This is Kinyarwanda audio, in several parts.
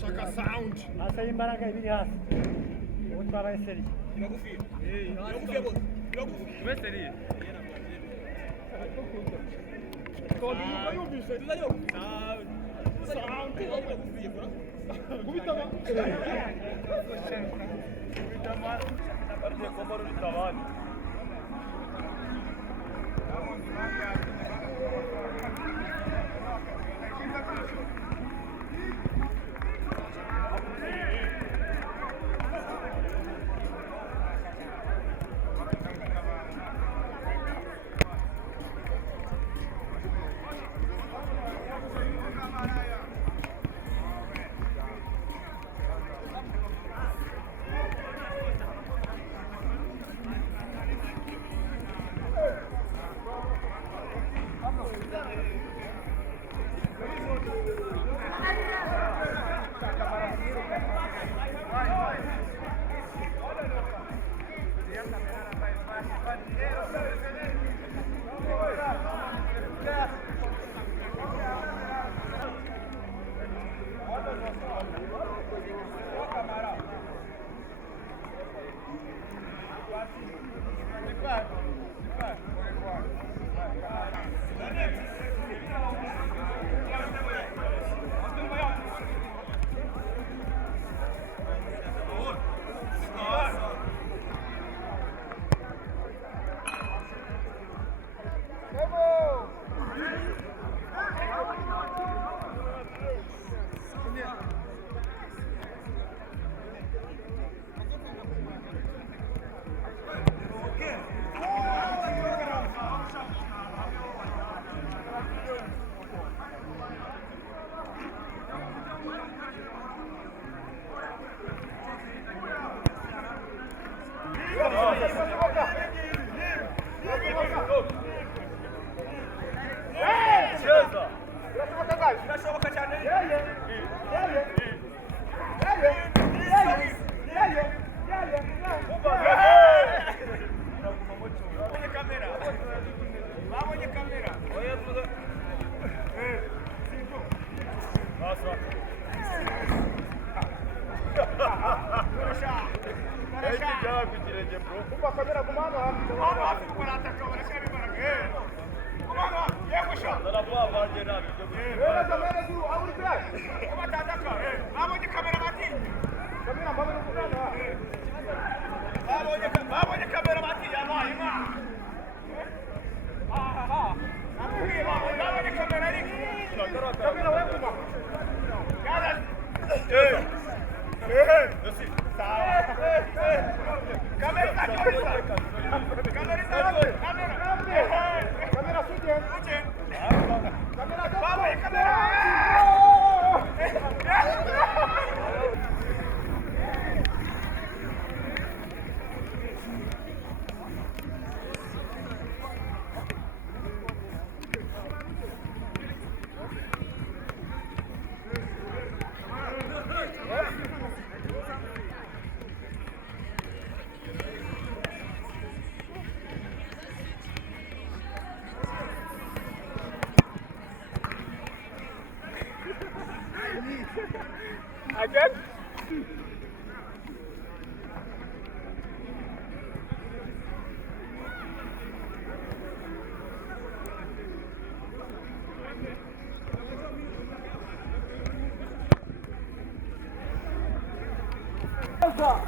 Shaka sound. Asa imbaraga ibiri hasi. Utwara eseri. Iragufi. Iragufi boss. Iragufi. Weseri. Toli yumvise. Tuzariyo. Sound. Kubitama. Kubitama. Arje komaro bitawani. Camera wewe kuma. Eh. Eh. Sawa. Camera suje. Camera baba, camera. Again? Sawa.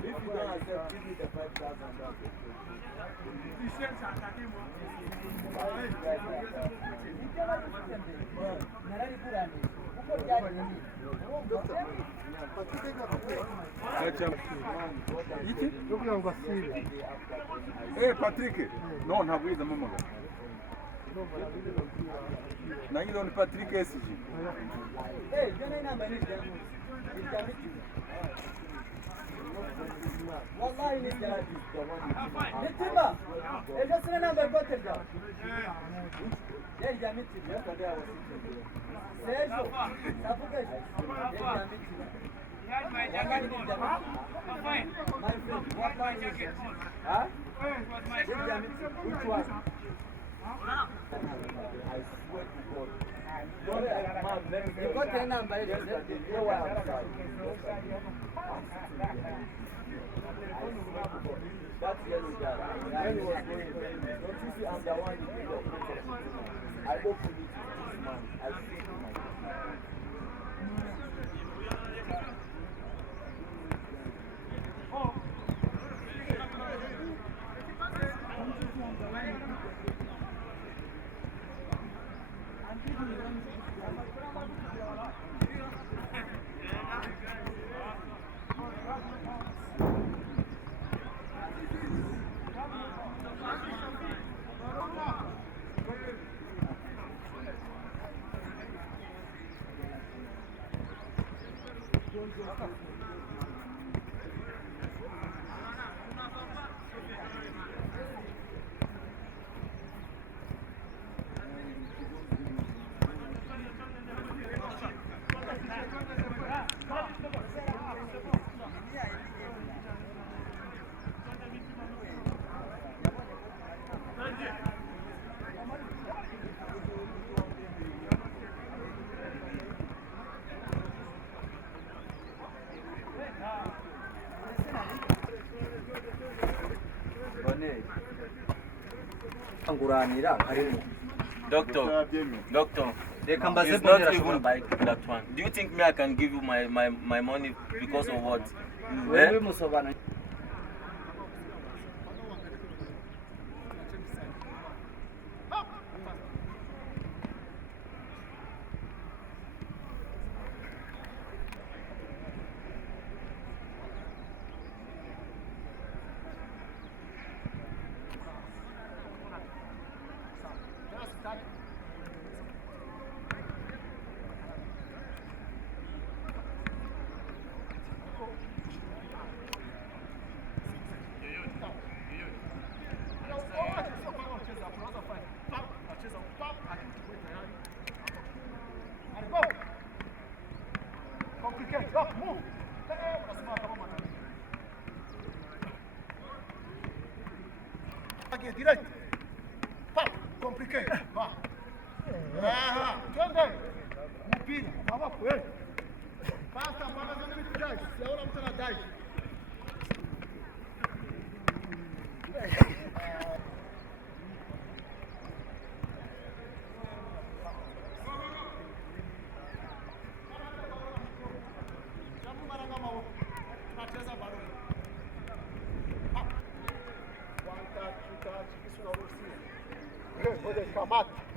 If you don't accept, give me the 5,000. Hey, Patrick. No, ntabwo yize mama. Nanyize ni Patrick SG. Hey, jana ina mbali jana. Wallahi ni jana Nitima. Ejo sina namba kwa tega. Yeye jamiti. Sejo. Sabuka. Yeye jamiti. My friend, what line is it? Huh? Which one? I swear to God. You got your number, that's yellow. When he was going, don't you see I'm the one who did the protest? I opened it this man. I see him like nguranira harimo Doctor, they can it's not even like that one. Do you think me I can give you my money because of what? wewe musobanura Complicate. Up, move. Again, direct. Pop, complicate. Va. Twende. Mpira. Baba kweli. Pasta bwana zangu ni dive. Siaona mtu na dive. Kamata.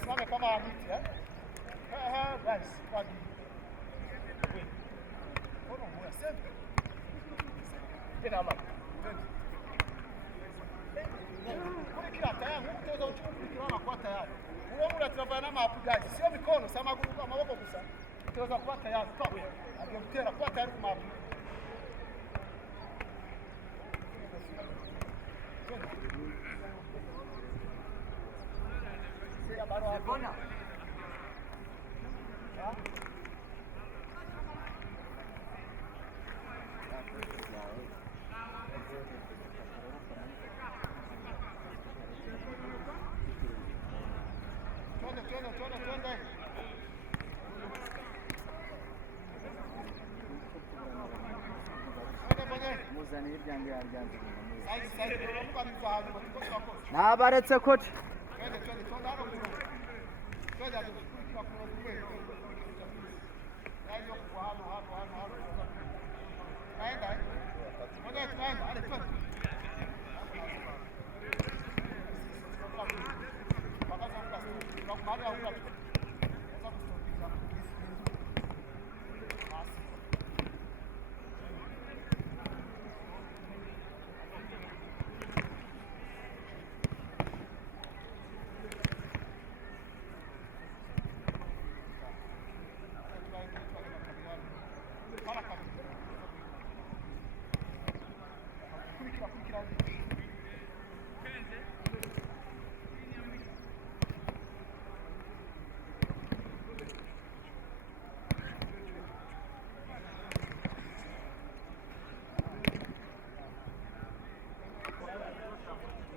Simame kama miti eh? Guys, kwa nini? Wait. Mbona mbona sasa? Tena mama. Kule kila tayari, mtoto uchukue kila kwa tayari. Uwe mula tunafanya mapu guys. Sio mikono, sama maguru kama maboko gusa. Tuweza kwa tayari. Stop. Akimtera kwa tayari kwa mapu. Bona. Twende. muzanire ibyange yaryanze Saizi, unamuka mzahani, matukosi wako. nabaretse coach Twende hapo. Twende hapo. Yaani kwa hapo. Naenda. Ngoja tunaenda, ale twende. Bakaza mkasi. Kwa baada ya kula. kiragira